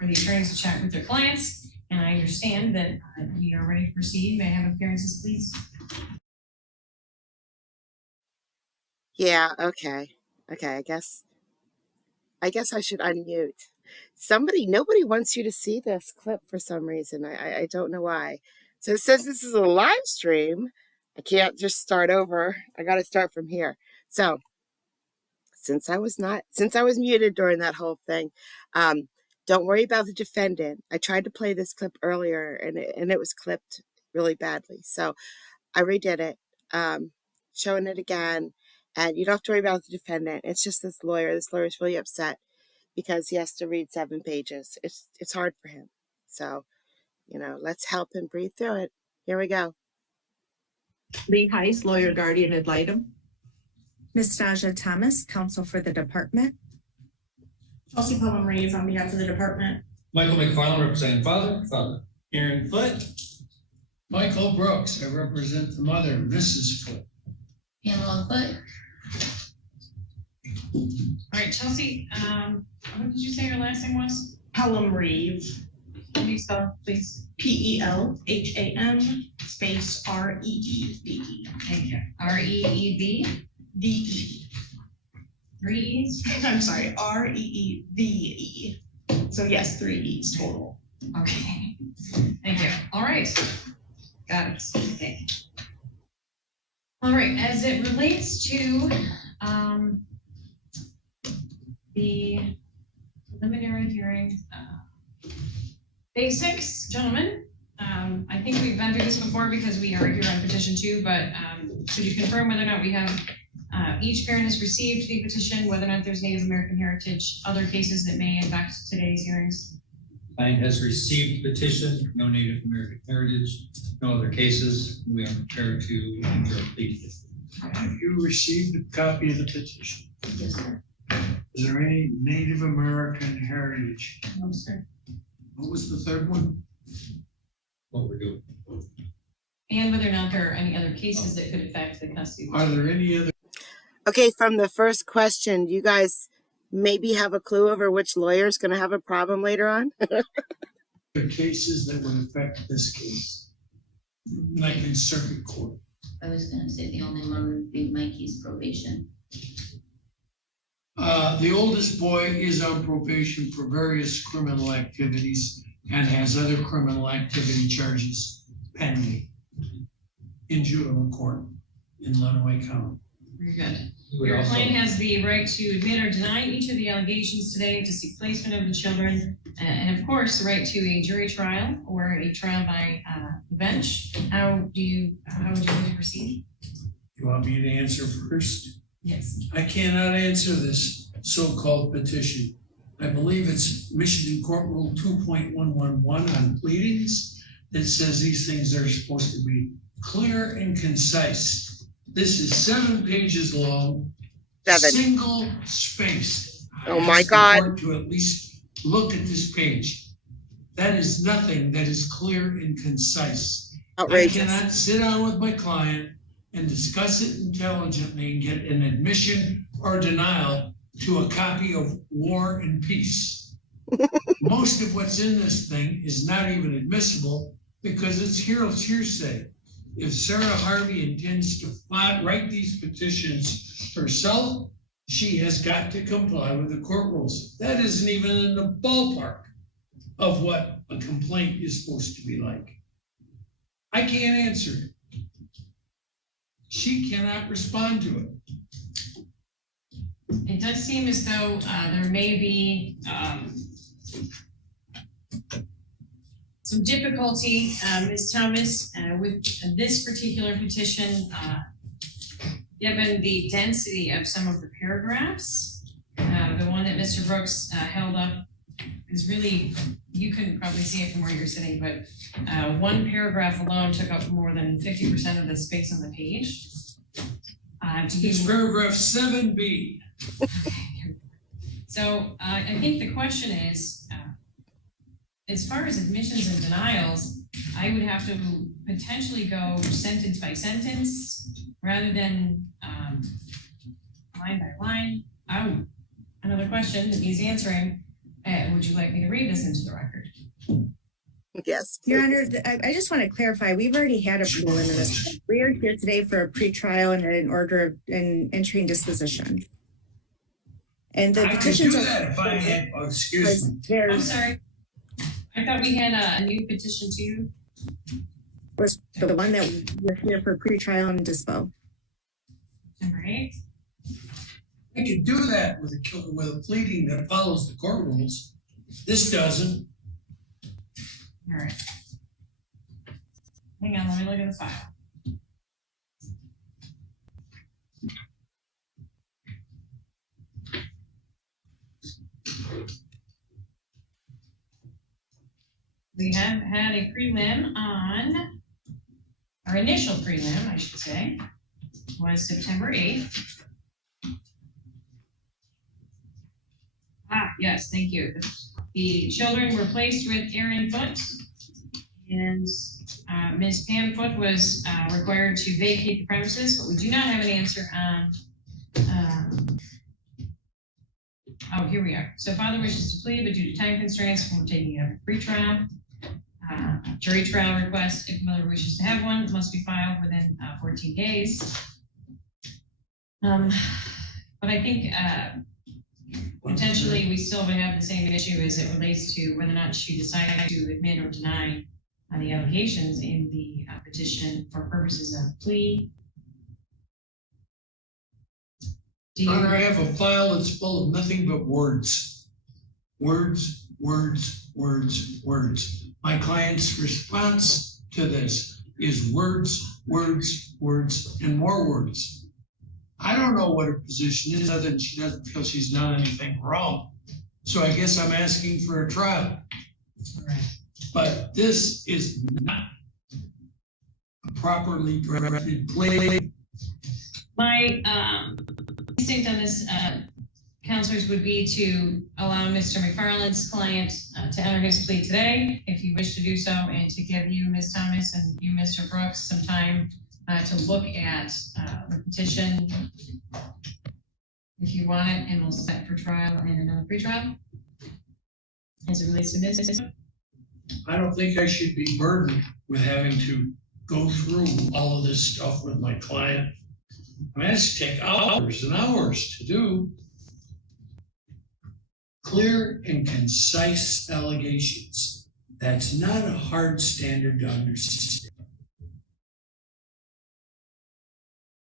for the attorneys to chat with their clients, and I understand that we are ready to proceed. May I have appearances, please? Yeah, okay. Okay, I guess I should unmute. Nobody wants you to see this clip for some reason. I don't know why. So since this is a live stream, I can't just start over. I got to start from here. So since I was muted during that whole thing, don't worry about the defendant. I tried to play this clip earlier and it was clipped really badly. So I redid it, showing it again. And you don't have to worry about the defendant. It's just this lawyer. This lawyer is really upset because he has to read 7 pages. It's hard for him. So, let's help him breathe through it. Here we go. Lee Heiss, lawyer guardian ad litem. Ms. Naja Thomas, counsel for the department. Chelsea Pelham-Reeves on behalf of the department. Michael McFarland, representing father. Aaron Foote. Michael Brooks, I represent the mother, Mrs. Foote. Pamela Foote. All right, Chelsea, what did you say your last name was? Pelham-Reeves. Can you spell, please? Pelham space Reeve. Thank you. R-E-E-V? D-E. 3 E's? I'm sorry, R-E-E-V-E. So yes, 3 E's total. Okay. Thank you. All right. Got it. Okay. All right. As it relates to the preliminary hearing basics, gentlemen, I think we've been through this before because we are here on petition 2, but could you confirm whether or not we have each parent has received the petition, whether or not there's Native American heritage, other cases that may impact today's hearings? Client has received petition, no Native American heritage, no other cases. We are prepared to enter a plea. Have you received a copy of the petition? Yes, sir. Is there any Native American heritage? No, sir. What was the third one? What we're doing. And whether or not there are any other cases that could affect the custody. Are there any other Okay, from the first question, you guys maybe have a clue over which lawyer is going to have a problem later on? cases that would affect this case? Like in circuit court? I was going to say the only one would be Mikey's probation. The oldest boy is on probation for various criminal activities and has other criminal activity charges pending in juvenile court in Lenawee County. Very good. Your client has the right to admit or deny each of the allegations today, to seek placement of the children, and of course, the right to a jury trial or a trial by the bench. How would you like to proceed? You want me to answer first? Yes. I cannot answer this so-called petition. I believe it's Michigan Court Rule 2.111 on pleadings that says these things are supposed to be clear and concise. This is 7 pages long, 7. single spaced. Oh my God. To at least look at this page. That is nothing that is clear and concise. Outrageous. I cannot sit down with my client and discuss it intelligently and get an admission or denial to a copy of War and Peace. Most of what's in this thing is not even admissible because it's hearsay. If Sarah Harvey intends to write these petitions herself, she has got to comply with the court rules. That isn't even in the ballpark of what a complaint is supposed to be like. I can't answer it. She cannot respond to it. It does seem as though there may be some difficulty, Ms. Thomas, with this particular petition, given the density of some of the paragraphs. The one that Mr. Brooks held up is really, you couldn't probably see it from where you're sitting, but one paragraph alone took up more than 50% of the space on the page. It's paragraph 7B. So I think the question is, as far as admissions and denials, I would have to potentially go sentence by sentence rather than line by line. Another question that he's answering. Would you like me to read this into the record? Yes, Your please. Honor, I just want to clarify, we've already had a preliminary. We are here today for a pretrial and an order of an entering disposition. And the I could do petitions are. that if I had, excuse me. I'm There's sorry. I thought we had a new petition too. was the one that we're here for pretrial and dispo. All right. I could do that with a pleading that follows the court rules. This doesn't. All right. Hang on, let me look at the file. We have had a prelim on, our initial prelim, I should say, was September 8th. Yes, thank you. The children were placed with Aaron Foote, and Ms. Pam Foote was required to vacate the premises, but we do not have an answer on, oh, here we are. So father wishes to plead, but due to time constraints, we're taking a pretrial. Jury trial request, if mother wishes to have one, must be filed within 14 days. But I think potentially we still would have the same issue as it relates to whether or not she decided to admit or deny the allegations in the petition for purposes of plea. Do you- Honor, I have a file that's full of nothing but words. Words, words, words, words. My client's response to this is words, words, words, and more words. I don't know what her position is other than she doesn't feel she's done anything wrong. So I guess I'm asking for a trial. All right. But this is not a properly drafted plea. My instinct on this, counselors, would be to allow Mr. McFarland's client to enter his plea today, if you wish to do so, and to give you, Ms. Thomas, and you, Mr. Brooks, some time to look at the petition if you want it, and we'll set for trial and another pretrial as it relates to this. I don't think I should be burdened with having to go through all of this stuff with my client. I mean, it's take hours and hours to do. Clear and concise allegations. That's not a hard standard to understand.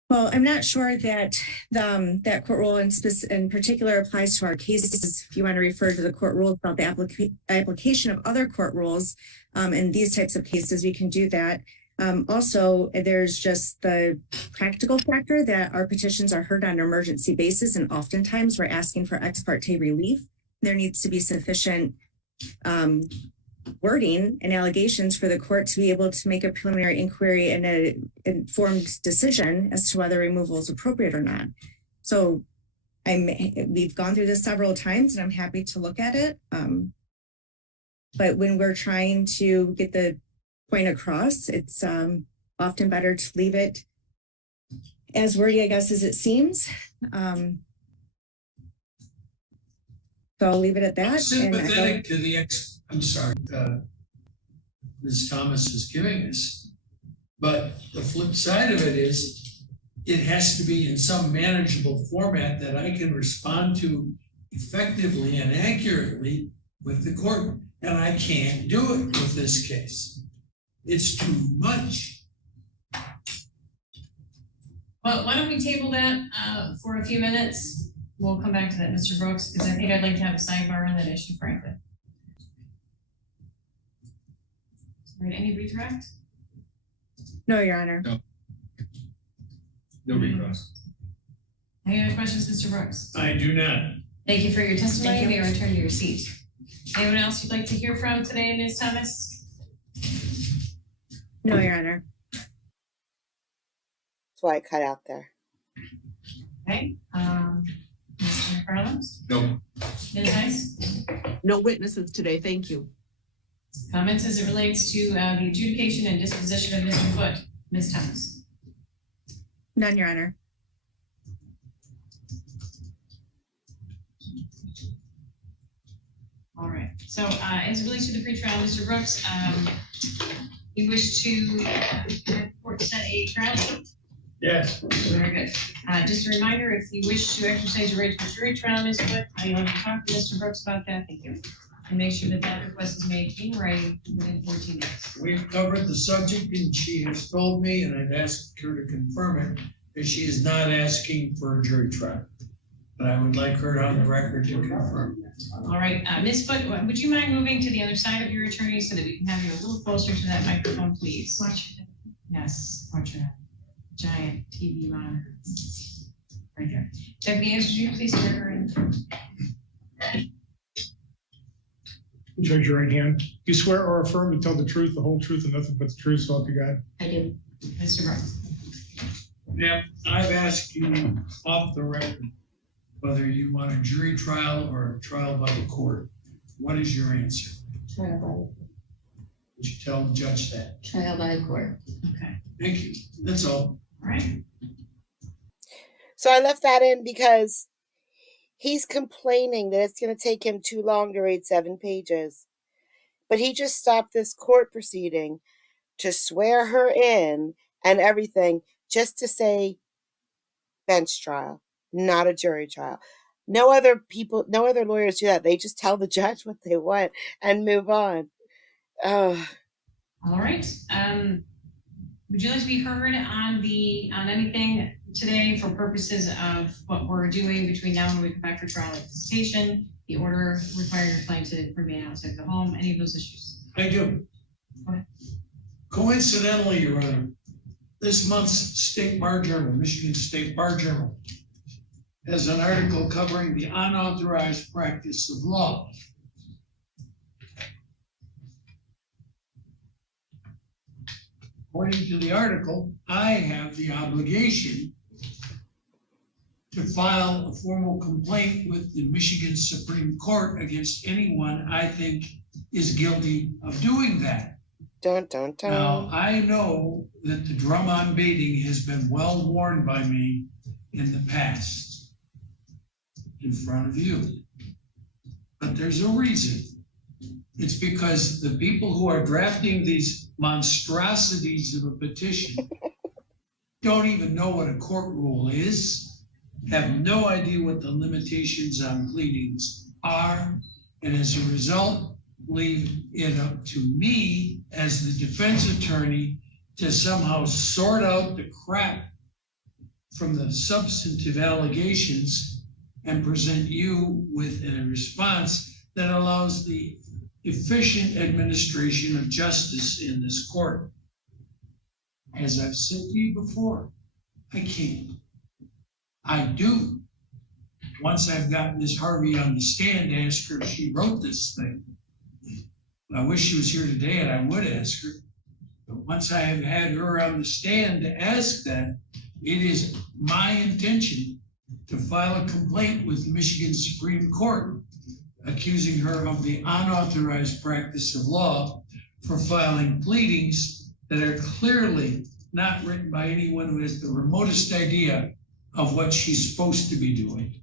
Well, I'm not sure that that court rule in particular applies to our cases. If you want to refer to the court rules about the application of other court rules in these types of cases, we can do that. Also, there's just the practical factor that our petitions are heard on an emergency basis, and oftentimes we're asking for ex parte relief. There needs to be sufficient wording and allegations for the court to be able to make a preliminary inquiry and an informed decision as to whether removal is appropriate or not. So we've gone through this several times, and I'm happy to look at it. But when we're trying to get the point across, it's often better to leave it as wordy, I guess, as it seems. So I'll leave it at that. I'm sympathetic to the Ms. Thomas is giving us. But the flip side of it is it has to be in some manageable format that I can respond to effectively and accurately with the court. And I can't do it with this case. It's too much. Well, why don't we table that for a few minutes? We'll come back to that, Mr. Brooks, because I think I'd like to have a sidebar on that issue, frankly. All right, any redirect? No, Your Honor. No request. Any other questions, Mr. Brooks? I do not. Thank you for your testimony. Thank You you. may return to your seat. Anyone else you'd like to hear from today, Ms. Thomas? No, Your Honor. That's why I cut out there. Okay, Mr. McFarland? No. Ms. Heiss? No witnesses today, thank you. Comments as it relates to the adjudication and disposition of Mr. Foote, Ms. Thomas? None, Your Honor. All right, so as it relates to the pretrial, Mr. Brooks, you wish to have the court set a trial date? Yes. Very good. Just a reminder, if you wish to exercise your right to a jury trial, Ms. Wood, you'll have to talk to Mr. Brooks about that. Thank you. And make sure that that request is made in writing within 14 days. We've covered the subject and she has told me, and I've asked her to confirm it, that she is not asking for a jury trial. But I would like her on the record to confirm. All right, Ms. Foot, would you mind moving to the other side of your attorney so that we can have you a little closer to that microphone, please? Watch it. Yes, watch your giant TV monitor. Right there. Deputy Andrews, would you please swear her in? Please raise your right hand. You swear or affirm to tell the truth, the whole truth, and nothing but the truth, so help you God? I do. Mr. Brooks. Now, I've asked you off the record whether you want a jury trial or a trial by the court. What is your answer? Trial by, Would you tell the judge that? trial by court. Okay, Thank you. That's all. all right. So I left that in because he's complaining that it's going to take him too long to read 7 pages. But he just stopped this court proceeding to swear her in and everything just to say bench trial, not a jury trial. No other lawyers do that. They just tell the judge what they want and move on. Oh, All right. Would you like to be heard on anything today for purposes of what we're doing between now and when we come back for trial and visitation, the order requiring your client to remain outside the home, any of those issues? I do. Okay. Coincidentally, Your Honor, this month's State Bar Journal, Michigan State Bar Journal, has an article covering the unauthorized practice of law. According to the article, I have the obligation to file a formal complaint with the Michigan Supreme Court against anyone I think is guilty of doing that. dun, dun, dun. Now, I know that the drum on beating has been well worn by me in the past in front of you. But there's a reason. It's because the people who are drafting these monstrosities of a petition don't even know what a court rule is, have no idea what the limitations on pleadings are, and as a result, leave it up to me as the defense attorney to somehow sort out the crap from the substantive allegations and present you with a response that allows the efficient administration of justice in this court. As I've said to you before, I can't. I do. Once I've gotten Ms. Harvey on the stand to ask her if she wrote this thing. I wish she was here today and I would ask her. But once I have had her on the stand to ask that, it is my intention to file a complaint with the Michigan Supreme Court accusing her of the unauthorized practice of law for filing pleadings that are clearly not written by anyone who has the remotest idea of what she's supposed to be doing.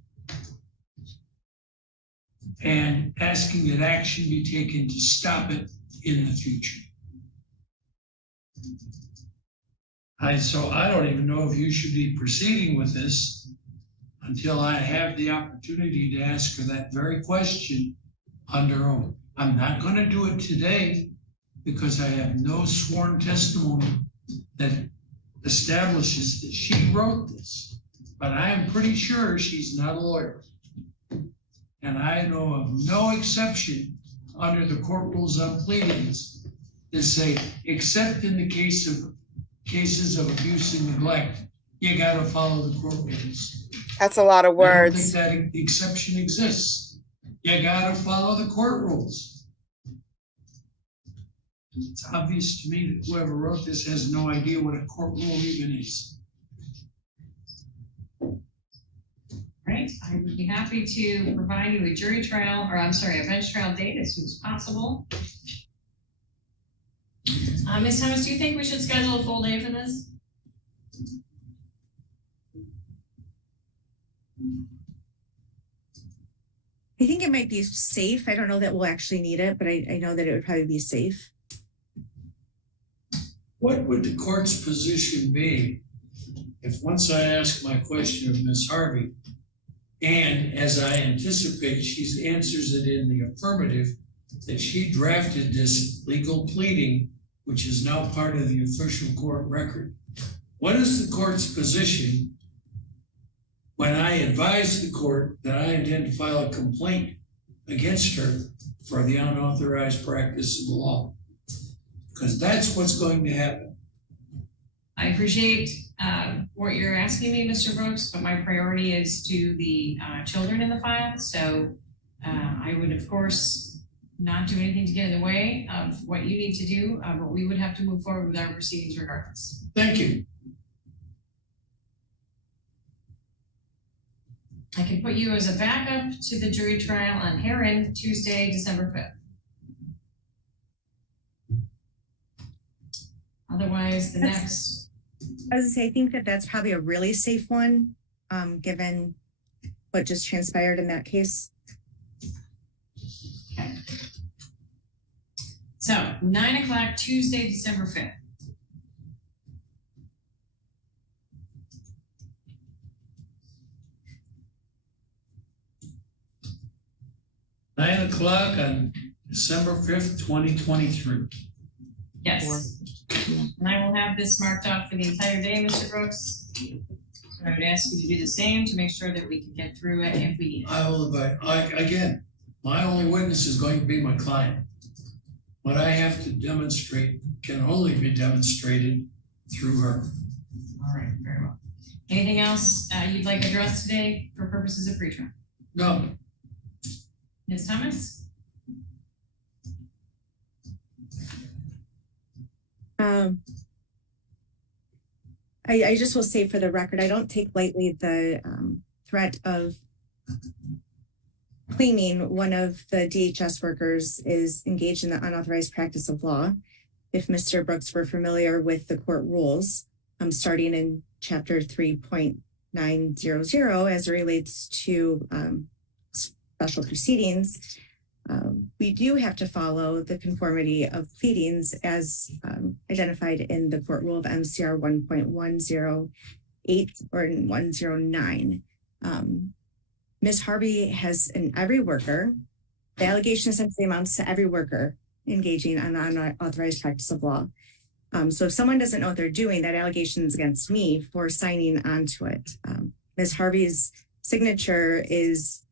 And asking that action be taken to stop it in the future. So I don't even know if you should be proceeding with this until I have the opportunity to ask her that very question under oath. I'm not going to do it today because I have no sworn testimony that establishes that she wrote this. But I am pretty sure she's not a lawyer. And I know of no exception under the court rules on pleadings that say, except in the cases of abuse and neglect, you got to follow the court rules. That's a lot of words. I don't think that exception exists. You got to follow the court rules. It's obvious to me that whoever wrote this has no idea what a court rule even is. Right, I would be happy to provide you a jury trial, or I'm sorry, a bench trial date as soon as possible. Ms. Thomas, do you think we should schedule a full day for this? I think it might be safe. I don't know that we'll actually need it, but I know that it would probably be safe. What would the court's position be if once I ask my question of Ms. Harvey, and as I anticipate, she answers it in the affirmative, that she drafted this legal pleading, which is now part of the official court record? What is the court's position when I advise the court that I intend to file a complaint against her for the unauthorized practice of the law? Because that's what's going to happen. I appreciate what you're asking me, Mr. Brooks, but my priority is to the children in the file. So I would, of course, not do anything to get in the way of what you need to do, but we would have to move forward with our proceedings regardless. Thank you. I can put you as a backup to the jury trial on Heron, Tuesday, December 5th. Otherwise, the next. I was gonna say, I think that that's probably a really safe one, given what just transpired in that case. Okay. So 9 o'clock, Tuesday, December 5th. Nine o'clock on December 5th, 2023. Yes. And I will have this marked off for the entire day, Mr. Brooks. So I would ask you to do the same to make sure that we can get through it if we need it. I will invite, again, my only witness is going to be my client. What I have to demonstrate can only be demonstrated through her. All right, very well. Anything else you'd like addressed today for purposes of pre-trial? No. Ms. Thomas? I just will say for the record, I don't take lightly the threat of claiming one of the DHS workers is engaged in the unauthorized practice of law. If Mr. Brooks were familiar with the court rules, starting in chapter 3.900 as it relates to special proceedings, we do have to follow the conformity of pleadings as identified in the court rule of MCR 1.108 or in 109. Ms. Harvey has in every worker, the allegation essentially amounts to every worker engaging on unauthorized practice of law. So if someone doesn't know what they're doing, that allegation is against me for signing onto it. Ms. Harvey's signature is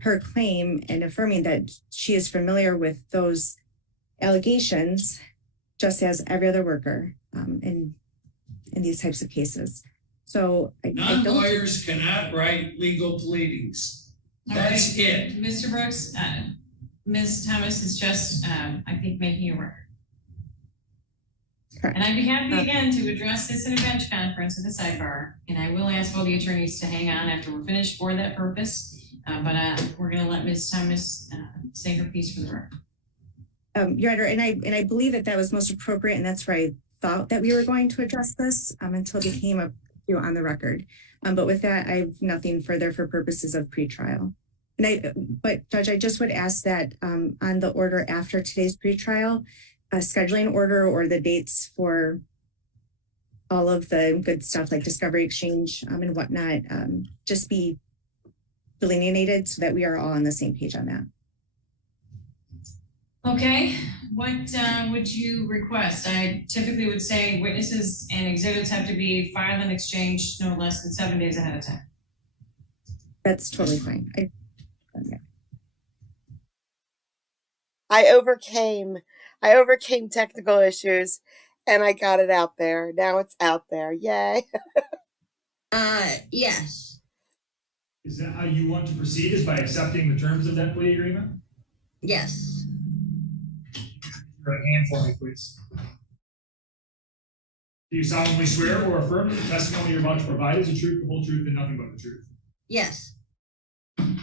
her claim and affirming that she is familiar with those allegations, just as every other worker in these types of cases. So non-lawyers cannot write legal pleadings. That's it. Mr. Brooks, Ms. Thomas is just, I think, making a record. Correct. And I'd be happy again to address this in a bench conference in the sidebar. And I will ask all the attorneys to hang on after we're finished for that purpose. But we're going to let Ms. Thomas say her piece for the record. Your Honor, and I believe that was most appropriate, and that's where I thought that we were going to address this until it became on the record. But with that, I have nothing further for purposes of pretrial. But Judge, I just would ask that on the order after today's pretrial, a scheduling order or the dates for all of the good stuff like discovery exchange and whatnot, just be delineated so that we are all on the same page on that. Okay, what would you request? I typically would say witnesses and exhibits have to be filed and exchanged no less than 7 days ahead of time. That's totally fine. I overcame technical issues and I got it out there. Now it's out there. Yay. Yes. Is that how you want to proceed, is by accepting the terms of that plea agreement? Yes. Right hand for me, please. Do you solemnly swear or affirm that the testimony you're about to provide is the truth, the whole truth, and nothing but the truth? Yes.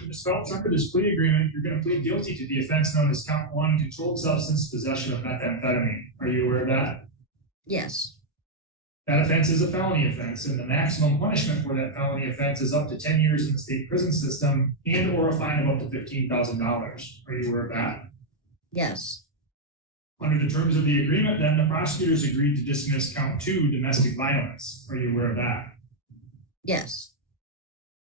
Ms. Phelps, under this plea agreement, you're going to plead guilty to the offense known as count 1, controlled substance possession of methamphetamine. Are you aware of that? Yes. That offense is a felony offense, and the maximum punishment for that felony offense is up to 10 years in the state prison system and or a fine of up to $15,000. Are you aware of that? Yes. Under the terms of the agreement, then the prosecutors agreed to dismiss count 2, domestic violence. Are you aware of that? Yes.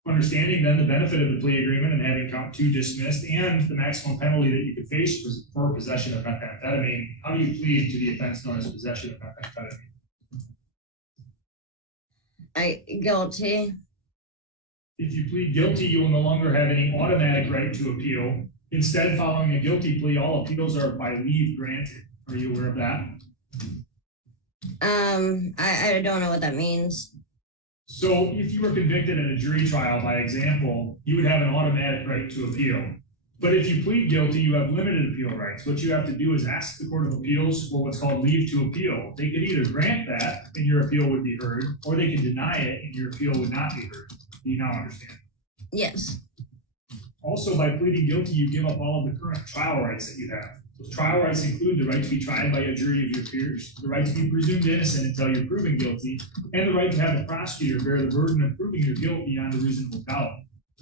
Understanding then the benefit of the plea agreement and having count 2 dismissed and the maximum penalty that you could face for possession of methamphetamine, how do you plead to the offense known as possession of methamphetamine? Guilty. If you plead guilty, you will no longer have any automatic right to appeal. Instead, following a guilty plea, all appeals are by leave granted. Are you aware of that? I don't know what that means. So if you were convicted in a jury trial, by example, you would have an automatic right to appeal. But if you plead guilty, you have limited appeal rights. What you have to do is ask the Court of Appeals for what's called leave to appeal. They could either grant that and your appeal would be heard, or they could deny it and your appeal would not be heard. Do you now understand? Yes. Also, by pleading guilty, you give up all of the current trial rights that you have. Those trial rights include the right to be tried by a jury of your peers, the right to be presumed innocent until you're proven guilty, and the right to have the prosecutor bear the burden of proving your guilt beyond a reasonable doubt.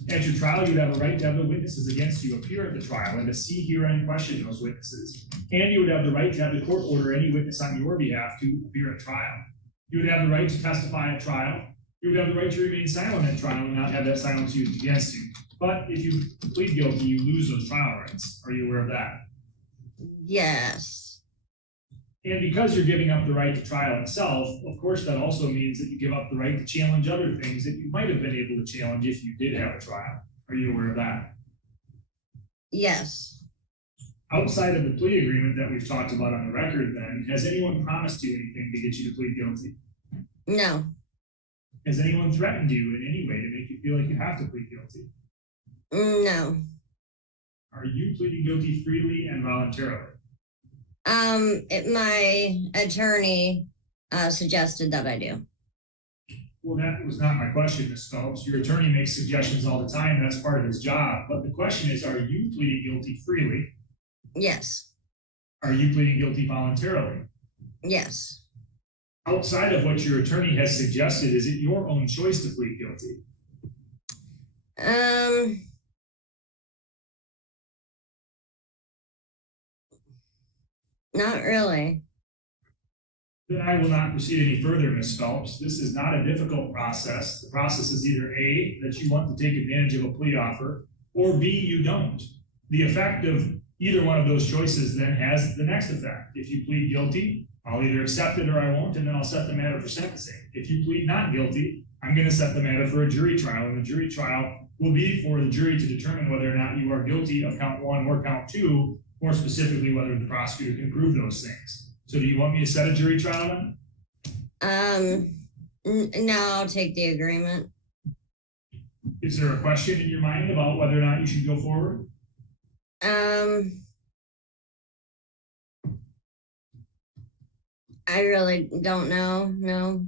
At your trial, you'd have a right to have the witnesses against you appear at the trial and to see, hear, and question those witnesses. And you would have the right to have the court order any witness on your behalf to appear at trial. You would have the right to testify at trial. You would have the right to remain silent at trial and not have that silence used against you. But if you plead guilty, you lose those trial rights. Are you aware of that? Yes. And because you're giving up the right to trial itself, of course, that also means that you give up the right to challenge other things that you might have been able to challenge if you did have a trial. Are you aware of that? Yes. Outside of the plea agreement that we've talked about on the record, then, has anyone promised you anything to get you to plead guilty? No. Has anyone threatened you in any way to make you feel like you have to plead guilty? No. Are you pleading guilty freely and voluntarily? My attorney suggested that I do. Well, that was not my question, Ms. Phelps. Your attorney makes suggestions all the time. That's part of his job. But the question is, are you pleading guilty freely? Yes. Are you pleading guilty voluntarily? Yes. Outside of what your attorney has suggested, is it your own choice to plead guilty? Not really. Then I will not proceed any further, Ms. Phelps. This is not a difficult process. The process is either A, that you want to take advantage of a plea offer, or B, you don't. The effect of either one of those choices then has the next effect. If you plead guilty, I'll either accept it or I won't, and then I'll set the matter for sentencing. If you plead not guilty, I'm going to set the matter for a jury trial, and the jury trial will be for the jury to determine whether or not you are guilty of count 1 or count 2, more specifically whether the prosecutor can prove those things. So do you want me to set a jury trial then? No, I'll take the agreement. Is there a question in your mind about whether or not you should go forward? I really don't know. No.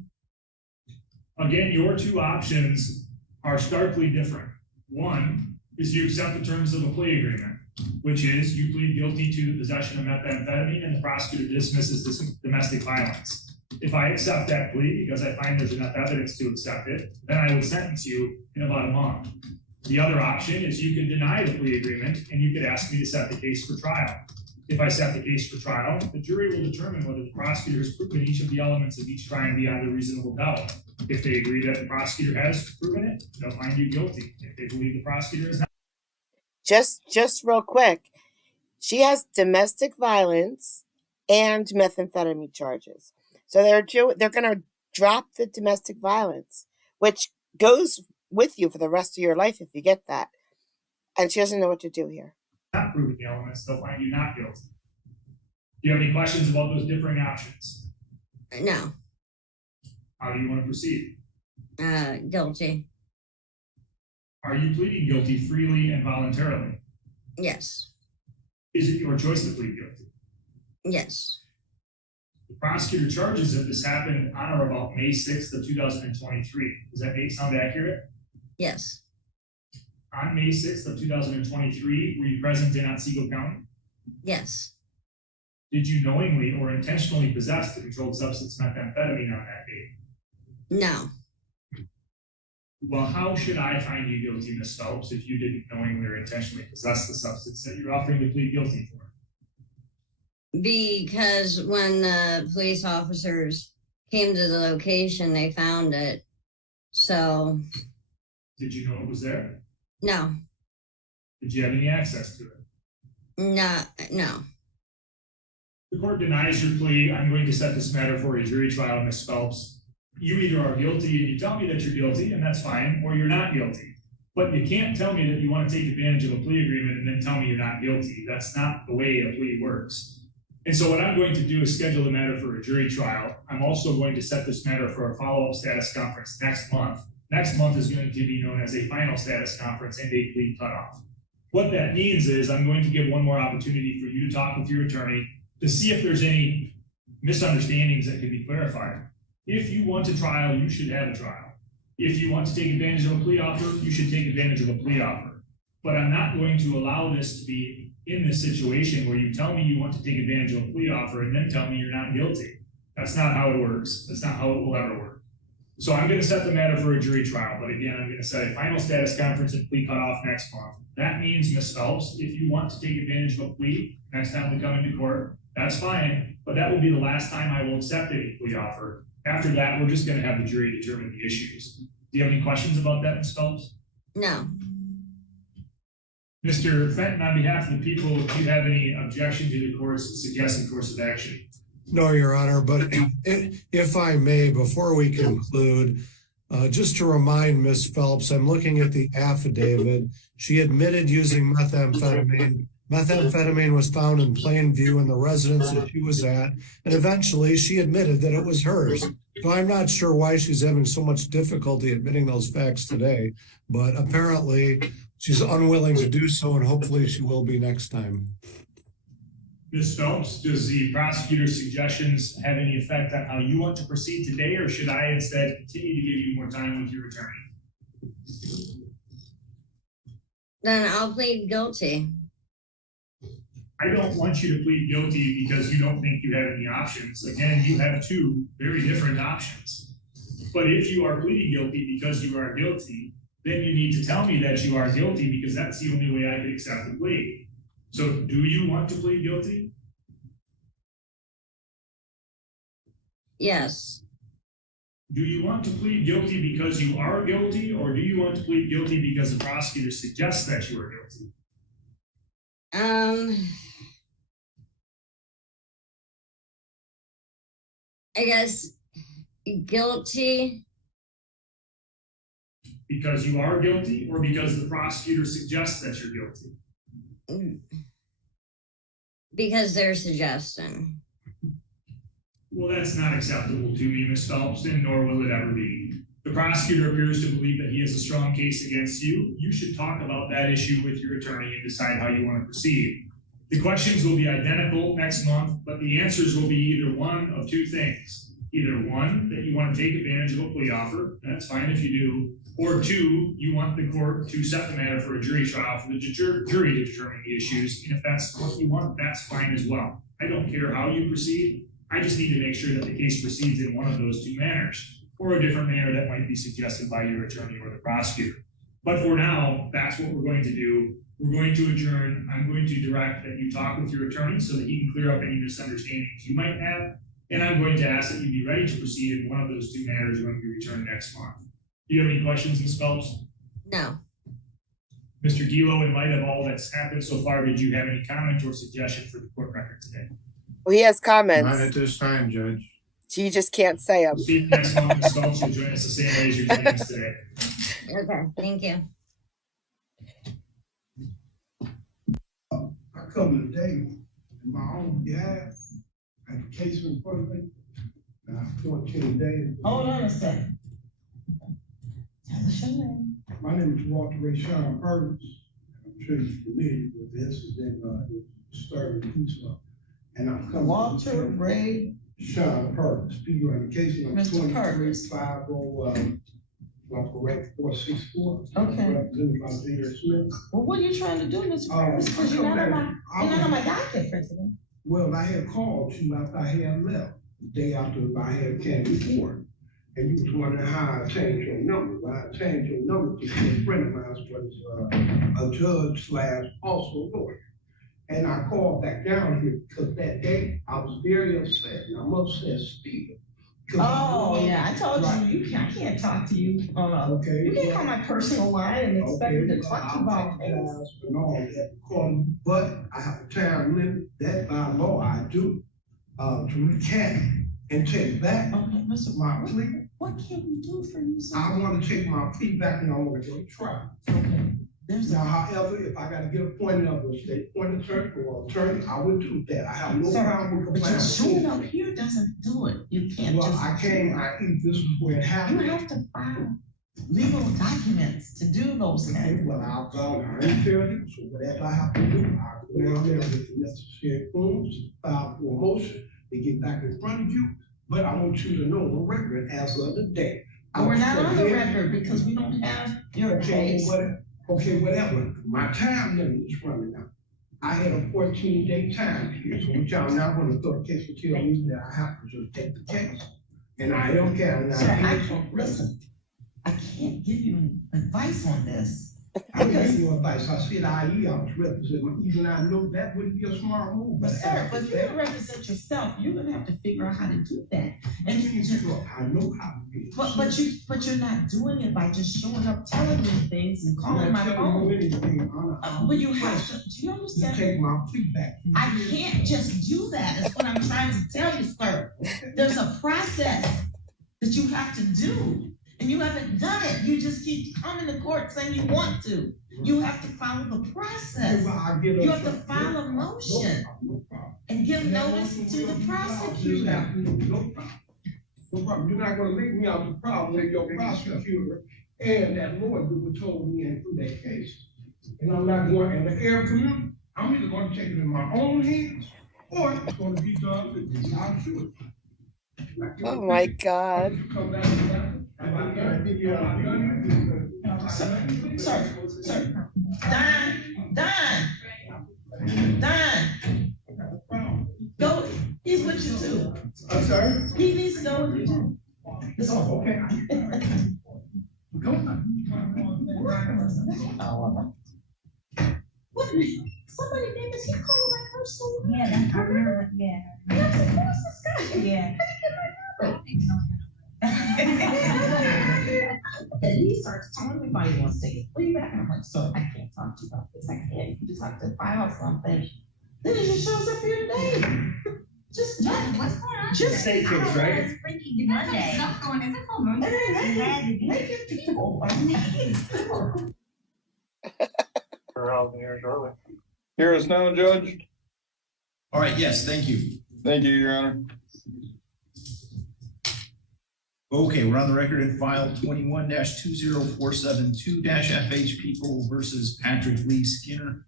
Again, your two options are starkly different. One is you accept the terms of a plea agreement, which is you plead guilty to the possession of methamphetamine and the prosecutor dismisses this domestic violence. If I accept that plea because I find there's enough evidence to accept it, then I would sentence you in about a month. The other option is you can deny the plea agreement and you could ask me to set the case for trial. If I set the case for trial, the jury will determine whether the prosecutor has proven each of the elements of each crime beyond a reasonable doubt. If they agree that the prosecutor has proven it, they'll find you guilty. If they believe the prosecutor is not. Just real quick, she has domestic violence and methamphetamine charges. So they're going to drop the domestic violence, which goes with you for the rest of your life if you get that. And she doesn't know what to do here. Not proving the elements, they'll find you not guilty. Do you have any questions about those differing options? No. How do you want to proceed? Guilty. Are you pleading guilty freely and voluntarily? Yes. Is it your choice to plead guilty? Yes. The prosecutor charges that this happened on or about May 6th of 2023. Does that sound accurate? Yes. On May 6th of 2023, were you present in Otsego County? Yes. Did you knowingly or intentionally possess the controlled substance methamphetamine on that date? No. Well, how should I find you guilty, Ms. Phelps, if you didn't knowingly or intentionally possess the substance that you're offering to plead guilty for? Because when the police officers came to the location, they found it. So. Did you know it was there? No. Did you have any access to it? No. The court denies your plea. I'm going to set this matter for a jury trial, Ms. Phelps. You either are guilty and you tell me that you're guilty, and that's fine, or you're not guilty. But you can't tell me that you want to take advantage of a plea agreement and then tell me you're not guilty. That's not the way a plea works. And so what I'm going to do is schedule the matter for a jury trial. I'm also going to set this matter for a follow-up status conference next month. Next month is going to be known as a final status conference and a plea cutoff. What that means is I'm going to give one more opportunity for you to talk with your attorney to see if there's any misunderstandings that can be clarified. If you want a trial, you should have a trial. If you want to take advantage of a plea offer, you should take advantage of a plea offer. But I'm not going to allow this to be in this situation where you tell me you want to take advantage of a plea offer and then tell me you're not guilty. That's not how it works. That's not how it will ever work. So I'm going to set the matter for a jury trial. But again, I'm going to set a final status conference and plea cutoff next month. That means, Ms. Phelps, if you want to take advantage of a plea next time we come into court, that's fine. But that will be the last time I will accept any plea offer. After that, we're just going to have the jury determine the issues. Do you have any questions about that, Ms. Phelps? No. Mr. Fenton, on behalf of the people, do you have any objection to the court's suggested course of action? No, Your Honor, but if I may, before we conclude, just to remind Ms. Phelps, I'm looking at the affidavit. She admitted using methamphetamine. Methamphetamine was found in plain view in the residence that she was at, and eventually she admitted that it was hers. So I'm not sure why she's having so much difficulty admitting those facts today, but apparently she's unwilling to do so, and hopefully she will be next time. Ms. Phelps, does the prosecutor's suggestions have any effect on how you want to proceed today, or should I instead continue to give you more time with your attorney? Then I'll plead guilty. I don't want you to plead guilty because you don't think you have any options. Again, you have two very different options. But if you are pleading guilty because you are guilty, then you need to tell me that you are guilty, because that's the only way I can accept the plea. So do you want to plead guilty? Yes. Do you want to plead guilty because you are guilty, or do you want to plead guilty because the prosecutor suggests that you are guilty? I guess guilty. Because you are guilty, or because the prosecutor suggests that you're guilty? Because they're suggesting. Well, that's not acceptable to me, Ms. Phelps, and nor will it ever be. The prosecutor appears to believe that he has a strong case against you. You should talk about that issue with your attorney and decide how you want to proceed. The questions will be identical next month, but the answers will be either one of two things. Either one, that you want to take advantage of a plea offer, that's fine if you do, or two, you want the court to set the matter for a jury trial for the jury to determine the issues, and if that's what you want, that's fine as well. I don't care how you proceed, I just need to make sure that the case proceeds in one of those two manners, or a different manner that might be suggested by your attorney or the prosecutor. But for now, that's what we're going to do. We're going to adjourn. I'm going to direct that you talk with your attorney so that he can clear up any misunderstandings you might have. And I'm going to ask that you be ready to proceed in one of those two manners when we return next month. Do you have any questions, Ms. Phelps? No. Mr. Gilo, in light of all that's happened so far, did you have any comment or suggestion for the court record today? Well, he has comments. Not at this time, Judge. You just can't say them. See you next month, Ms. Phelps. You'll join us the same way as you're joining us today. Okay, thank you. I come today in my own behalf. I have a case in front of me. 14 days. Hold on a second. Tell us your name. My name is Walter Ray Sean Perkins. I'm sure you're familiar with this. It's been started Tucson. And I'm coming. Walter Ray Sean Perkins. People on the case number Mr. Perkins. 2350. I'm correct, 464. Okay. Represented by Peter Smith. Well, what are you trying to do, Mr. Perkins? Because you're not on my docket for today. Well, I had called you after I had left, the day after I had came before. And you was wondering how I changed your number. Well, I changed your number to a friend of mine was a judge / also lawyer. And I called back down here because that day I was very upset, and I'm upset still. Oh, yeah, I told you, I can't talk to you. Okay. You can't call my personal line and expect me to talk to you about things. And all that, but I have a time limit that by law I do, to recant and take back my plea. What can we do for you, sir? I want to take my plea back and I want to go to trial. Okay. Now, however, if I gotta get appointed of a state appointed attorney or attorney, I would do that. I have no problem with But complying. just showing up here doesn't do it. You can't Well, just. I came, this is where it happened. You have to file legal documents to do those Okay, things. well, I'll file an attorney, so whatever I have to do, I'll go down there with the necessary forms, file for a motion to get back in front of you. But I want you to know the record as of the day. But we're not on the record because we don't have your case. Okay, whatever. My time limit is running out. I had a 14-day time here, so y'all not gonna throw a case and tell me that I have to just take the case. And I am counting. Sir, listen, I can't give you advice on this. I didn't give you advice. I said I was representing, even I know that wouldn't be a smart move. But sir, but you're gonna represent yourself. You're gonna have to figure out how to do that. And you just, I know how to do it. but you're not doing it by just showing up, telling me things and calling my phone. But you have to, do you understand? You take my plea back. I can't just do that. That's what I'm trying to tell you, sir. There's a process that you have to do. And you haven't done it. You just keep coming to court saying you want to. You have to follow the process. You have to file a motion and give notice to the prosecutor. No problem. You're not gonna make me out the problem with your prosecutor and that lawyer who told me and through that case. And I'm not going in the air community. I'm either going to take it in my own hands or it's going to be done with me. I'll do it. Oh my God. Sir, Don, go, he's with you too. I'm sorry? He needs to go with you too. Oh, okay. What? Somebody named us, he called my personal line. Yeah, I remember, yeah. That's of course this guy. Yeah. How did he get my number? And he starts telling me why he wants to take it back. And I'm like, so I can't talk to you about this. I can't. You just have to file something. Then he just shows up here today. Just what's going on? Just say things, right? It's freaking Monday. Stuff going. Is it called Monday? Make it people. Here is now, Judge. All right, yes, thank you. Thank you, Your Honor. Okay, we're on the record at file 21-20472-FH People versus Patrick Lee Skinner.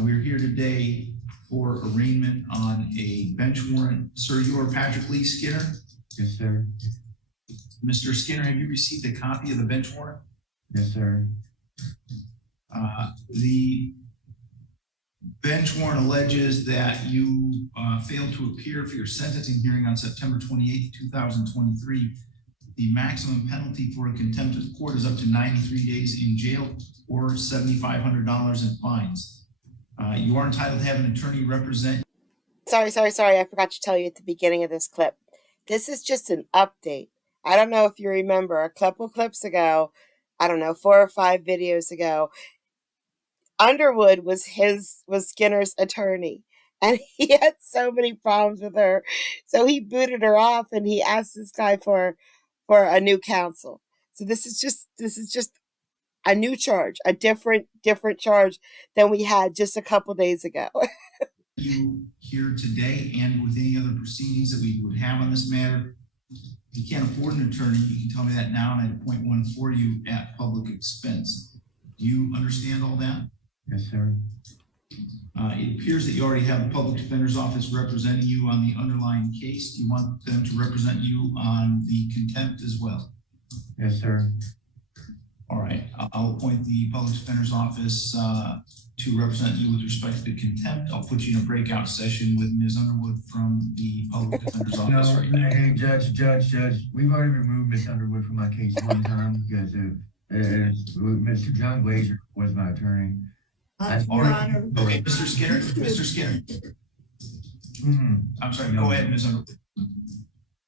We're here today for arraignment on a bench warrant. Sir, you are Patrick Lee Skinner? Yes, sir. Mr. Skinner, have you received a copy of the bench warrant? Yes, sir. The bench warrant alleges that you failed to appear for your sentencing hearing on September 28, 2023. The maximum penalty for a contempt of court is up to 93 days in jail or $7,500 in fines. You are entitled to have an attorney represent. Sorry. I forgot to tell you at the beginning of this clip. This is just an update. I don't know if you remember a couple clips ago, 4 or 5 videos ago, Underwood was Skinner's attorney, and he had so many problems with her, so he booted her off, and he asked this guy for a new counsel. So this is just a new charge, a different charge than we had just a couple days ago. You here today and with any other proceedings that we would have on this matter. If you can't afford an attorney, you can tell me that now, and I'd appoint one for you at public expense. Do you understand all that? Yes, sir. It appears that you already have the public defender's office representing you on the underlying case. Do you want them to represent you on the contempt as well? Yes, sir. All right, I'll appoint the public defender's office to represent you with respect to contempt. I'll put you in a breakout session with Ms. Underwood from the public defender's office. No, right now. hey, Judge, we've already removed Miss Underwood from my case one time because Mr. John Glazer was my attorney. All right. Okay, Mr. Skinner. I'm sorry, go ahead, Ms. Underwood.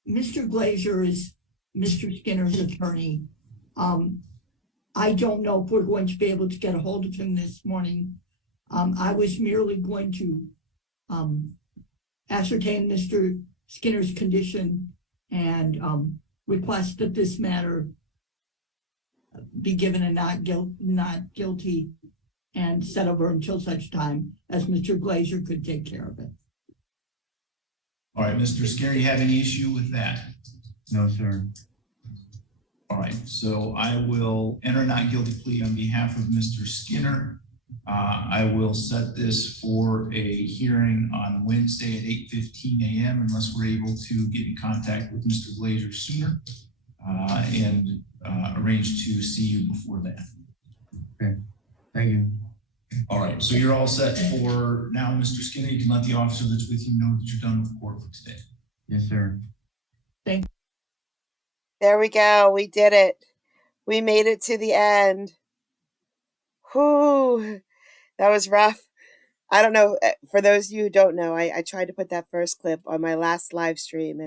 Mr. Glazer is Mr. Skinner's attorney. I don't know if we're going to be able to get a hold of him this morning. I was merely going to ascertain Mr. Skinner's condition and request that this matter be given a not guilty and set over until such time as Mr. Glazer could take care of it. All right, Mr. Skinner, you have any issue with that? No, sir. All right, so I will enter not guilty plea on behalf of Mr. Skinner. I will set this for a hearing on Wednesday at 8:15 a.m. unless we're able to get in contact with Mr. Glazer sooner and arrange to see you before that. Okay, thank you. All right, so you're all set for now, Mr. Skinner. You can let the officer that's with you know that you're done with court for today. Yes, sir. Thank you. There we go. We did it. We made it to the end. Whew. That was rough. I don't know. For those of you who don't know, I tried to put that first clip on my last live stream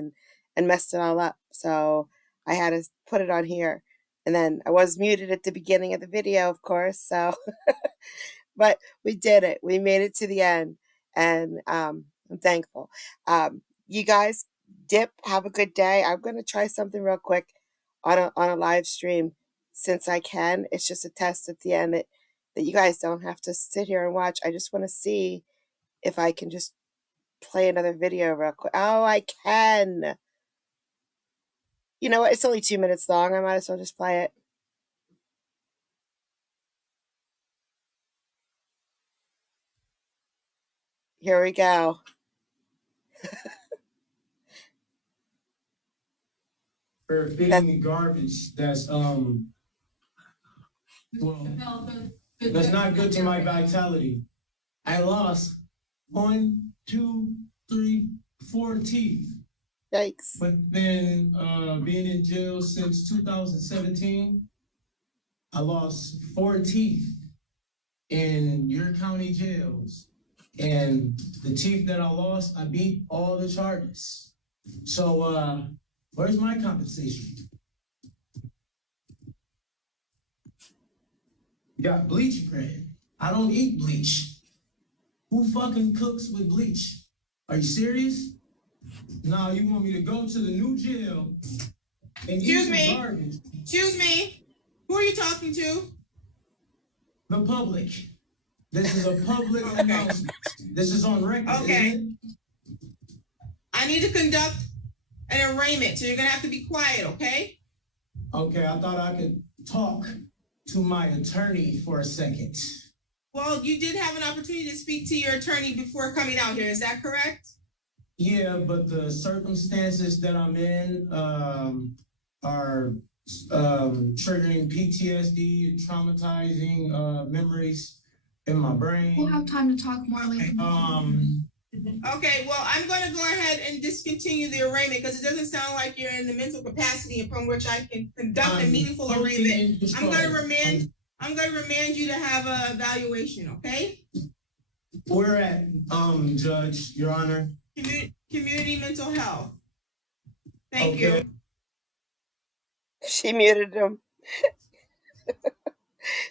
and messed it all up. So I had to put it on here. And then I was muted at the beginning of the video, of course. So, but we did it. We made it to the end. And I'm thankful. You guys, dip, have a good day. I'm going to try something real quick on a live stream since I can. It's just a test at the end that you guys don't have to sit here and watch. I just want to see if I can just play another video real quick. Oh, I can. You know what? It's only 2 minutes long. I might as well just play it. Here we go. For feeding me garbage that's that's not good to my vitality. I lost 1, 2, 3, 4 teeth. Yikes. But then being in jail since 2017, I lost 4 teeth in your county jails. And the teeth that I lost, I beat all the charges. So where's my compensation? You got bleach bread. I don't eat bleach. Who fucking cooks with bleach? Are you serious? No, you want me to go to the new jail and eat some garbage? Excuse me. Who are you talking to? The public. This is a public announcement. This is on record. Okay. I need to conduct an arraignment, so you're gonna have to be quiet, okay? Okay, I thought I could talk to my attorney for a second. Well, you did have an opportunity to speak to your attorney before coming out here, is that correct? Yeah, but the circumstances that I'm in are triggering PTSD and traumatizing memories in my brain. We'll have time to talk more later. Okay, well, I'm gonna go ahead and discontinue the arraignment because it doesn't sound like you're in the mental capacity upon which I can conduct a meaningful arraignment. I'm gonna remand you to have an evaluation, okay? Where at, Judge, Your Honor? Community mental health. Thank you. She muted him.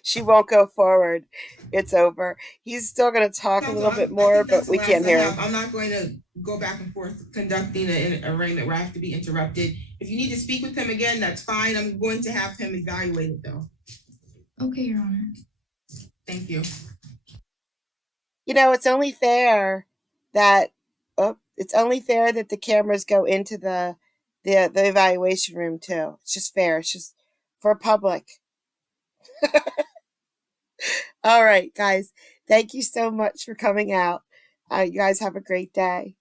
She won't go forward. It's over. He's still going to talk a little bit more, but we can't hear him. I'm not going to go back and forth conducting an arraignment where I have to be interrupted. If you need to speak with him again, that's fine. I'm going to have him evaluated, though. Okay, Your Honor. Thank you. You know, it's only fair that the cameras go into the evaluation room too. It's just fair. It's just for public. All right, guys. Thank you so much for coming out. You guys have a great day.